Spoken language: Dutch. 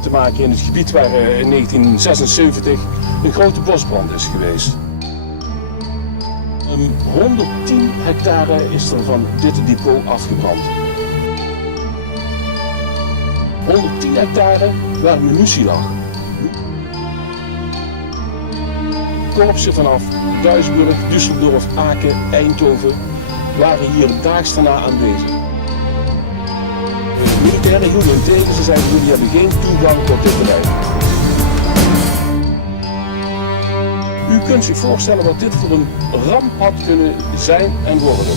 te maken in het gebied waar in 1976 een grote bosbrand is geweest. 110 hectare is er van dit depot afgebrand. 110 hectare waar munitie lag. Korpsen vanaf Duisburg, Düsseldorf, Aken, Eindhoven waren hier daags daarna aanwezig. De militairen hielden hun tegen, ze zeiden jullie hebben geen toegang tot dit bedrijf. U kunt zich voorstellen wat dit voor een ramp had kunnen zijn en worden.